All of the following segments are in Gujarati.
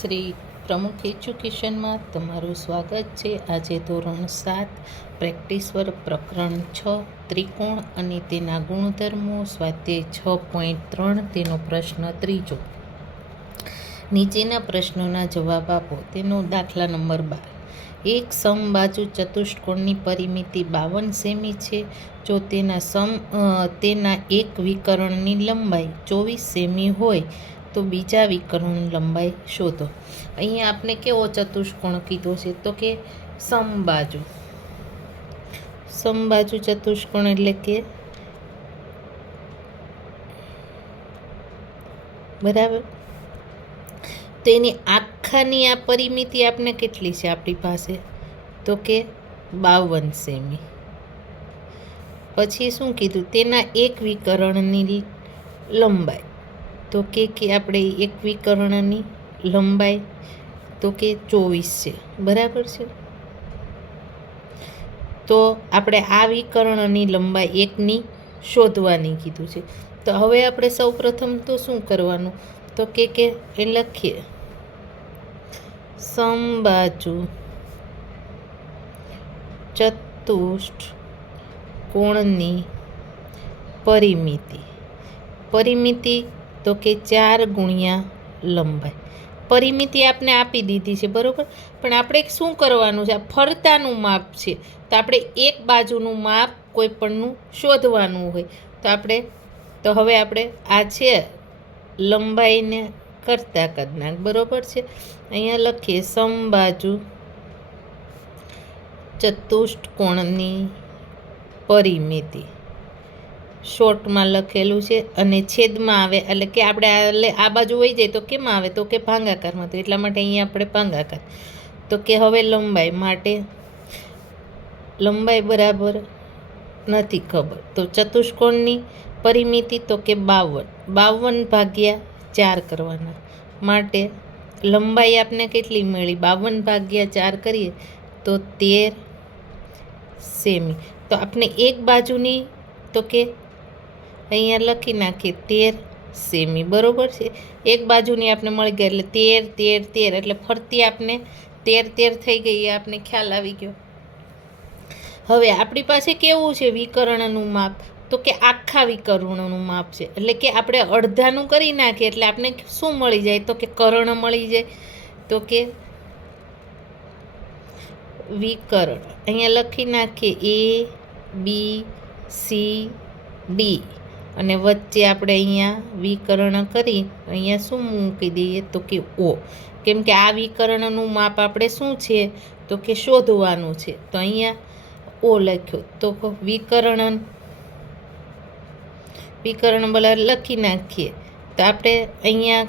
શ્રી પ્રમુખ એજ્યુકેશનમાં તમારું સ્વાગત છે. આજે ધોરણ 7 પ્રેક્ટિસ વર્ક પ્રકરણ 6 ત્રિકોણ અને તેના ગુણધર્મો સ્વાધ્યાય 6.3 તેનો પ્રશ્ન ત્રીજો. નીચેના પ્રશ્નોના જવાબ આપો. તેનો દાખલા નંબર 12. એક સમબાજુ ચતુષ્કોણની પરિમિતિ 52 સેમી છે. જો તેના એક વિકર્ણની લંબાઈ 24 સેમી હોય તો બીજા વિકર્ણની લંબાઈ શોધો. અહીંયા આપણે કેવો ચતુષ્કોણ કીધો છે? તો કે સમબાજુ. સમબાજુ ચતુષ્કોણ એટલે કે બરાબર. તો એની આખાની આ પરિમિતિ આપણે કેટલી છે આપણી પાસે? તો કે 52 સેમી. પછી શું કીધું? તેના એક વિકર્ણની લંબાઈ. તો કે આપણે એક વિકર્ણની લંબાઈ તો કે 24 છે. બરાબર છે. તો આપણે આ વિકર્ણની લંબાઈ એકની શોધવાની કીધું છે. તો હવે આપણે સૌ પ્રથમ તો શું કરવાનું? તો કે એ લખીએ સમબાજુ ચતુષ્કોણની પરિમિતિ તો કે 4 ગુણ્યા લંબાઈ. પરિમિતિ આપણે આપી દીધી છે, બરોબર. પણ આપણે શું કરવાનું છે? આ ફરતાનું માપ છે, તો આપણે એક બાજુનું માપ કોઈ પણનું શોધવાનું હોય. તો હવે આપણે આ છે લંબાઈને કરતા કરી નાખ. બરોબર છે. અહીંયા લખીએ સમબાજુ ચતુષ્કોણની પરિમિતિ. શોર્ટમાં લખેલું છે અને છેદમાં આવે એટલે કે આપણે આ બાજુ વહી જાય તો કેમ આવે? તો કે ભાગાકારમાં. તો એટલા માટે અહીંયા આપણે ભાગાકાર. તો કે હવે લંબાઈ માટે લંબાઈ બરાબર નથી ખબર. તો ચતુષ્કોણની પરિમિતિ તો કે 52 ભાગ્યા 4 કરવાના. માટે લંબાઈ આપણે કેટલી મળી? 52 ભાગ્યા 4 કરીએ તો 13 સેમી. તો આપણે એક બાજુની તો કે અહીંયા લખી નાખીએ 13 સેમી. બરોબર છે. એક બાજુની આપણે મળી ગઈ એટલે 13 એટલે ફરતી આપણે 13 થઈ ગઈ. એ આપણે ખ્યાલ આવી ગયો. હવે આપણી પાસે કેવું છે વિકર્ણનું માપ? તો કે આખા વિકર્ણનું માપ છે. એટલે કે આપણે અડધાનું કરી નાખીએ એટલે આપણે શું મળી જાય? તો કે કર્ણ મળી જાય. તો કે વિકર્ણ અહીંયા લખી નાખીએ ABCD અને વચ્ચે આપણે અહીંયા વિકર્ણ કરી અહીંયા શું મૂકી દઈએ? તો કે O. કેમ કે આ વિકર્ણનું માપ આપણે શું છે? તો કે શોધવાનું છે. તો અહીંયા O લખ્યો. તો વિકર્ણ બોલા લખી નાખીએ. તો આપણે અહીંયા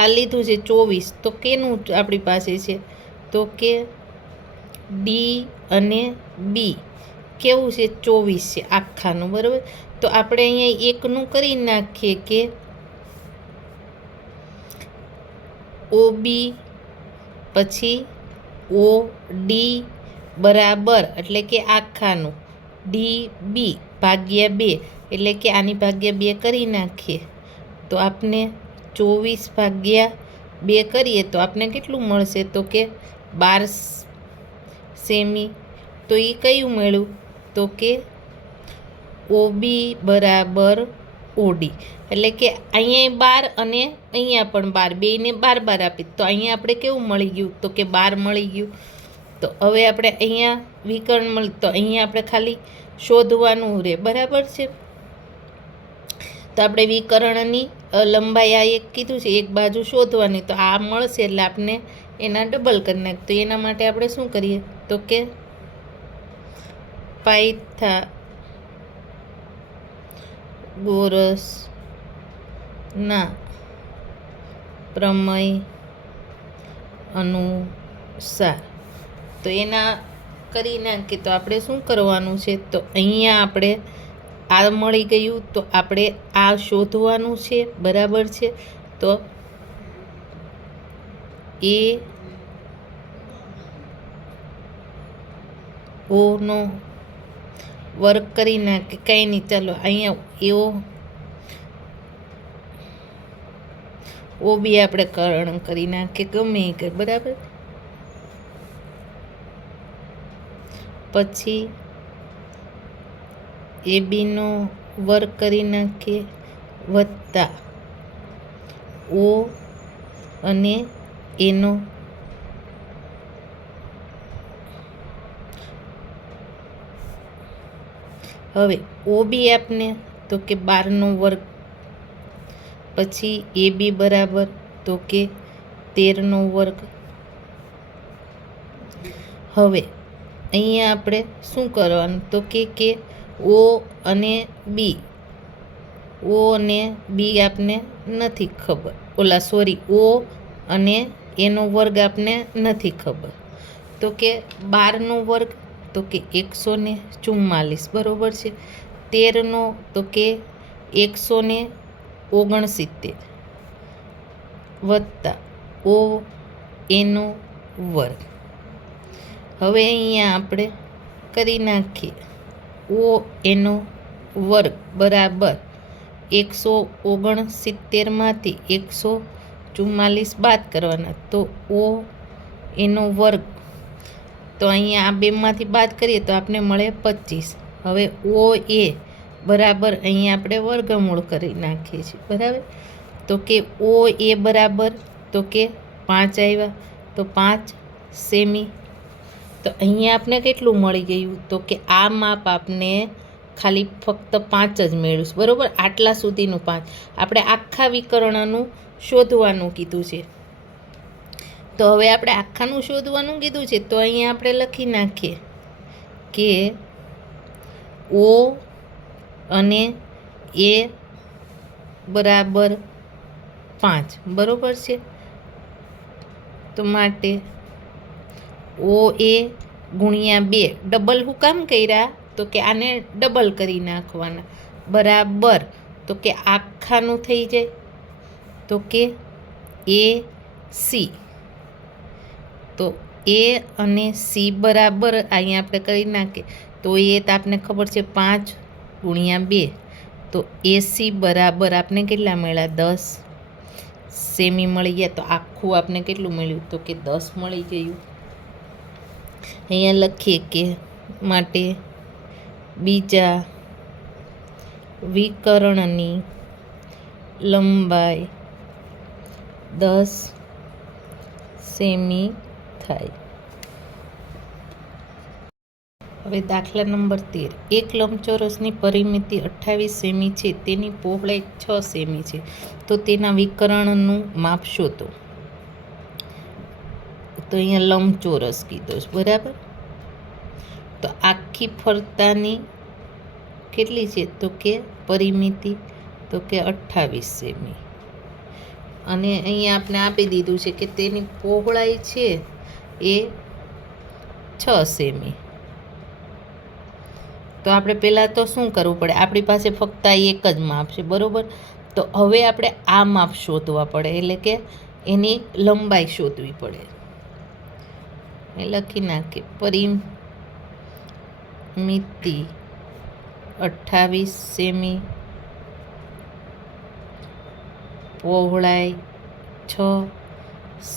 આ લીધું છે 24. તો કેનું આપણી પાસે છે? તો કે D અને B કેવું છે? 24 છે આખાનું. બરાબર. તો આપણે અહીંયા એકનું કરી નાખીએ કે OB પછી OD બરાબર એટલે કે આખાનું DB ભાગ્યા 2 એટલે કે આની ભાગ્યા 2 કરી નાખીએ તો આપણે 24 ભાગ્યા 2 કરીએ તો આપણે કેટલું મળશે? તો કે 12 સેમી. તો એ કયું મળ્યું? તો કે OB બરાબર OD. એટલે કે અહીંયા 12 અને અહીંયા પણ 12, બેયને 12 આપી. તો અહીંયા આપણે કેવું મળી ગયું? તો કે 12 મળી ગયું. તો હવે આપણે અહીંયા વિકર્ણ મળી. તો અહીંયા આપણે ખાલી શોધવાનું રહે. બરાબર છે. તો આપણે વિકર્ણની લંબાઈ આ એક કીધું છે, એક બાજુ શોધવાની. તો આ મળશે એટલે આપણે એના ડબલ કરી નાખ. તો એના માટે આપણે શું કરીએ? તો કે પાયથાગોરસના પ્રમેય અનુસાર. તો એના કરી નાખીએ તો આપણે શું કરવાનું છે? તો અહીંયા આપણે આ મળી ગયું. તો આપણે આ શોધવાનું છે. બરાબર છે. તો AOનો વર્ક કરી નાખે. કંઈ નહીં, ચાલો અહીંયા ઓ બી આપણે કરણ કરી નાખીએ ગમે એ કરે, બરાબર. પછી એ બીનો વર્ગ કરી નાખીએ વત્તા ઓ અને એનો હવે ઓ બી આપને તો કે 12નો વર્ગ, પછી એ બી બરાબર તો કે 13નો વર્ગ. હવે અહીંયા આપણે શું કરવાનું તો કે ઓ અને બી આપને નથી ખબર, ઓ અને એનો વર્ગ આપને નથી ખબર. તો કે 12નો વર્ગ તો કે 144 બરોબર છે. 13નો તો કે 169 વત્તા ઓ એનો વર્ગ. હવે અહીંયા આપણે કરી નાખીએ ઓ એનો વર્ગ બરાબર 169માંથી 144 બાદ કરવાના, તો ઓ એનો વર્ગ, તો અહીંયા આ બેમાંથી બાદ કરીએ તો આપણે મળે 25. હવે ઓ એ બરાબર અહીંયા આપણે વર્ગમૂળ કરી નાખીએ છીએ, બરાબર. તો કે ઓ એ બરાબર તો કે 5 આવ્યા, તો 5 સેમી. તો અહીંયા આપણે કેટલું મળી ગયું તો કે આ માપ આપને ખાલી ફક્ત 5 જ મેળવ્યું, બરાબર. આટલા સુધીનું 5 આપણે આખા વિકર્ણનું શોધવાનું કીધું છે. તો હવે આપણે આખાનું શોધવાનું કીધું છે, તો અહીંયા આપણે લખી નાખીએ કે ઓ અને એ બરાબર 5 બરોબર છે. તો માટે ઓ એ ગુણ્યા 2 ડબલ હું કામ કર્યા તો કે આને ડબલ કરી નાખવાના બરાબર, તો કે આખાનું થઈ જાય તો કે એ સી. તો એ અને સી બરાબર અહીંયા આપણે કરી નાખીએ તો એ તો આપને ખબર છે 5 ગુણ્યા 2, તો એસી બરાબર આપને કેટલા મળ્યા 10 સેમી મળી ગયા. તો આખું આપને કેટલું મળ્યું તો કે 10 મળી ગયું. અહીંયા લખીએ કે માટે બીજા વિકર્ણની લંબાઈ 10 સેમી થાય. હવે દાખલા નંબર 13. એક લંબચોરસની પરિમિતિ 28 સેમી છે, તેની પહોળાઈ 6 સેમી છે, તો તેના વિકર્ણનું માપ શોધો. તો અહીંયા લંબચોરસ કીધો છે, બરાબર. તો આખી ફરતાની કેટલી છે તો કે પરિમિતિ તો કે 28 સેમી, અને અહીંયા આપણે આપી દીધું છે કે તેની પહોળાઈ છે એ 6 સેમી. તો આપણે પહેલાં તો શું કરવું પડે, આપણી પાસે ફક્ત એક જ માપ છે, બરાબર. તો હવે આપણે આ માપ શોધવા પડે, એટલે કે એની લંબાઈ શોધવી પડે. એ લખી નાખીએ પરિમિતિ 28 સેમી, પહોળાઈ 6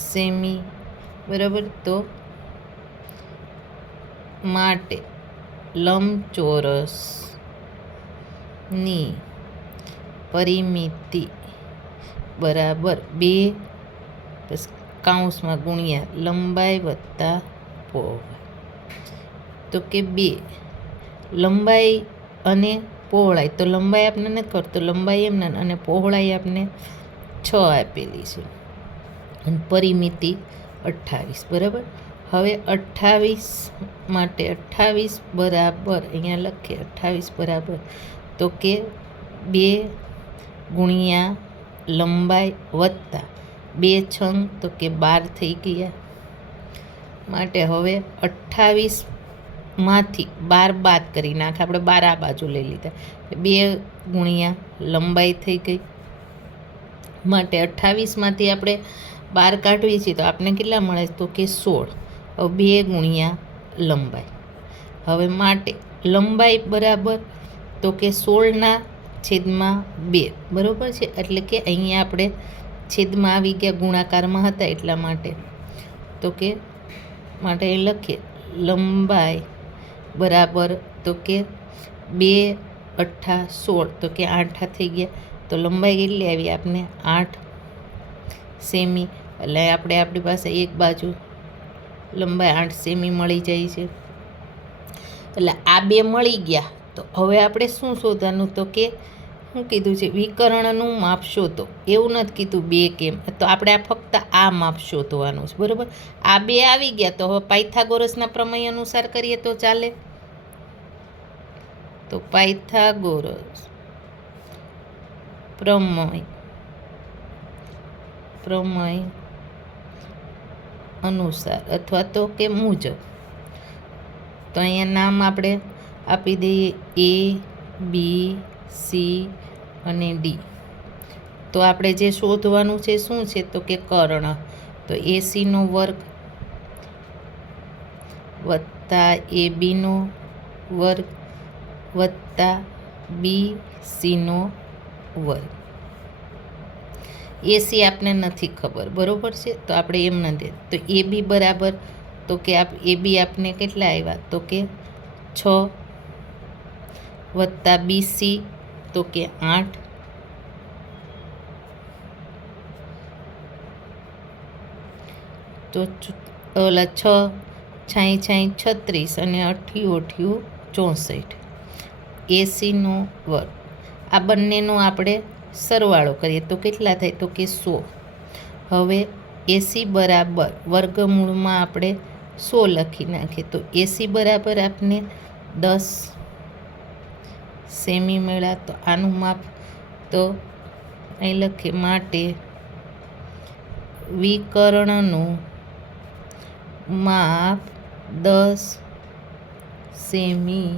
સેમી, બરાબર. તો માટે લંબચોરસની પરિમિતિ બરાબર 2 કૌંસમાં ગુણ્યા લંબાઈ વત્તા પહોળાઈ. તો કે 2 લંબાઈ અને પહોળાઈ, તો લંબાઈ આપણે નથી કરતો, લંબાઈ એમને અને પહોળાઈ આપણે 6 આપેલી છે અને પરિમિતિ 28, બરાબર. હવે 28 માટે 28 બરાબર અહીંયા લખીએ 28 બરાબર તો કે 2 ગુણ્યા લંબાઈ વત્તા 2 છંગ તો કે 12 થઈ ગયા. માટે હવે 28માંથી 12 બાદ કરી નાખે, આપણે 12 આ બાજુ લઈ લીધા, 2 ગુણ્યા લંબાઈ થઈ ગઈ. માટે 28માંથી આપણે 12 કાઢવીએ છીએ તો આપણે કેટલા મળે તો કે 16. હવે 2 ગુણ્યા લંબાઈ. હવે માટે લંબાઈ બરાબર તો કે 16/2 બરાબર છે, એટલે કે અહીંયા આપણે છેદમાં આવી ગયા, ગુણાકારમાં હતા એટલા માટે. તો કે માટે એ લખીએ લંબાઈ બરાબર તો કે 2 8 16, તો કે 8 થઈ ગયા. તો લંબાઈ કેટલી આવી આપને 8 સેમી. એટલે આપણે આપણી પાસે એક બાજુ લંબાઈ 8 સેમી મળી જાય છે. એટલે આ બે મળી ગયા. તો હવે આપણે શું શોધવાનું? તો કે શું કીધું છે? વિકર્ણનું માપ શોધો. એવું નથી કીધું બે કેમ. તો આપણે આ ફક્ત આ માપ શોધવાનું છે, બરાબર. આ બે આવી ગયા. તો હવે પાયથાગોરસના પ્રમેય અનુસાર કરીએ તો ચાલે. તો પાયથાગોરસ પ્રમેય અનુસાર અથવા તો કે મુજબ. તો અહીંયા નામ આપણે આપી દઈએ A, B, C અને D. તો આપણે જે શોધવાનું છે શું છે? તો કે કર્ણ. તો AC નો વર્ગ વત્તા AB નો વર્ગ વત્તા BC નો વર્ગ. AC આપને નથી ખબર, બરાબર છે. તો આપણે એમ નથી. તો AB બરાબર તો કે AB આપને કેટલા આવ્યા? તો કે 6 વત્તા BC તો કે 8. તો ઓલા 6 6 36 અને 8 8 64. AC નો વર્ગ. આ બંનેનો આપણે સરવાળો કરીએ તો કેટલા થાય? તો કે 100. હવે AC બરાબર વર્ગમૂળમાં આપણે 100 લખી નાખીએ. તો AC બરાબર આપને 10 સેમી મળ્યા. તો આનું માપ તો અહીં લખીએ માટે વિકર્ણનું માપ 10 સેમી